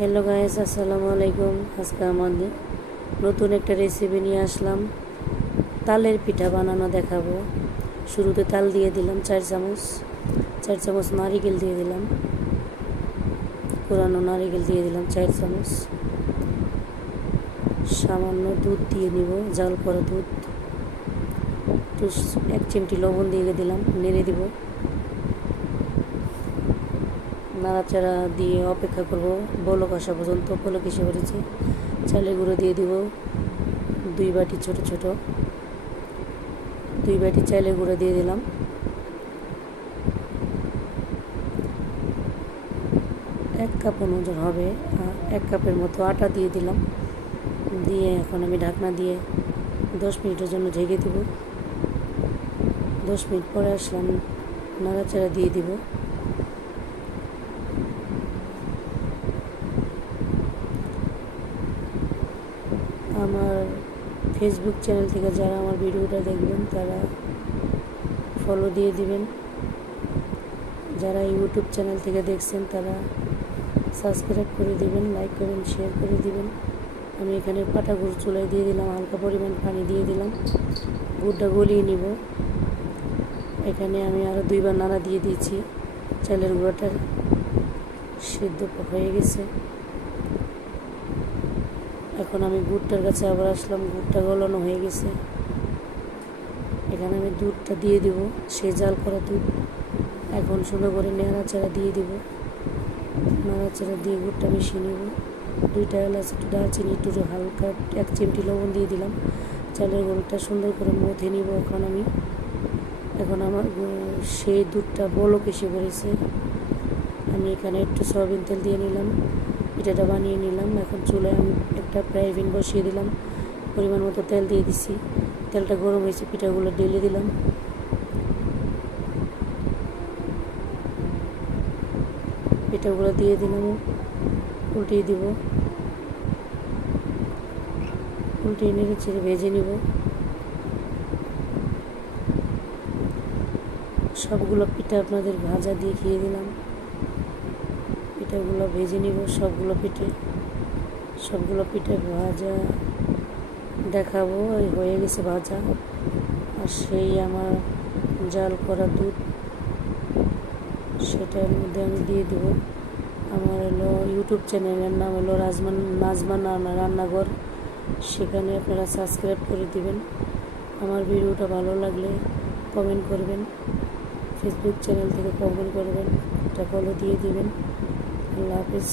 Hello guys, আসসালামু আলাইকুম। আজকে আমাদের নতুন একটা রেসিপি নিয়ে আসলাম। তালের পিঠা বানানো দেখাবো। শুরুতে তাল দিয়ে দিলাম 4 চামচ নারিকেল দিয়ে দিলাম, কোরানো নারিকেল দিয়ে দিলাম 4 চামচ। সামান্য দুধ দিয়ে নিব, জাল করা দুধ। 1 চিমটি লবণ দিয়ে দিলাম, নেড়ে দিব। নাড়াচাড়া দিয়ে অপেক্ষা করব বলক আসা পর্যন্ত। বলক এসে পড়েছে। চালের গুঁড়ো দিয়ে দিব 2 বাটি, ছোট 2 বাটি চালের গুঁড়ো দিয়ে দিলাম। এক কাপ অনুযায়ী হবে, 1 কাপের মতো আটা দিয়ে দিলাম। দিয়ে এখন আমি ঢাকনা দিয়ে 10 মিনিটের জন্য ঢেকে দিব। 10 মিনিট পরে আসলাম, নাড়াচাড়া দিয়ে দিব। আমার ফেসবুক চ্যানেল থেকে যারা আমার ভিডিওটা দেখবেন তারা ফলো দিয়ে দিবেন। যারা ইউটিউব চ্যানেল থেকে দেখছেন তারা সাবস্ক্রাইব করে দিবেন, লাইক করবেন, শেয়ার করে দিবেন। আমি এখানে পাটা গুড় চুলায় দিয়ে দিলাম, হালকা পরিমাণ পানি দিয়ে দিলাম। গুড়টা গলিয়ে নিব। এখানে আমি আরও 2 বার নাড়া দিয়ে দিয়েছি। চালের গুঁড়োটা সিদ্ধ হয়ে গেছে। এখন আমি গুড়টার কাছে আবার আসলাম। গুড়টা গলানো হয়ে গেছে। এখানে আমি দুধটা দিয়ে দিব, সেই জাল করা দুধ। এখন সুন্দর করে নাড়াচাড়া দিয়ে দিব। নাড়াচাড়া দিয়ে গুড়টা মিশিয়ে নেব। 2টা এলাচ, একটু দারচিনি, একটু হালকা 1 চিমটি লবণ দিয়ে দিলাম। চালের গুঁড়োটা সুন্দর করে মথে নিব। এখন আমার সেই দুধটা বলক এসে পড়েছে। আমি এখানে একটু সয়াবিন তেল দিয়ে নিলাম, পিঠাটা বানিয়ে নিলাম। এখন চুলায় আমি একটা ফ্রাই প্যান বসিয়ে দিলাম, পরিমাণ মতো তেল দিয়ে দিছি। তেলটা গরম হয়েছে, পিঠাগুলো ঢেলে দিলাম। পিঠাগুলো দিয়ে দিলাম, উল্টিয়ে দিব। উল্টিয়ে নেড়ে ছেড়ে ভেজে নিব। সবগুলো পিঠা আপনাদের ভাজা দিয়ে খেয়ে দিলাম। পিঠাগুলো ভেজে নিব, সবগুলো পিঠে ভাজা দেখাবো। এই হয়ে গেছে ভাজা। আর সেই আমার জাল করা দুধ, সেটার মধ্যে আমি দিয়ে দেব। আমার ইউটিউব চ্যানেলের নাম হলো নাজমা রান্নাঘর। সেখানে আপনারা সাবস্ক্রাইব করে দিবেন। আমার ভিডিওটা ভালো লাগলে কমেন্ট করবেন। ফেসবুক চ্যানেল থেকে কমেন্ট করবেন, এটা ফলো দিয়ে দিবেন। আল্লাহ হাফেজ।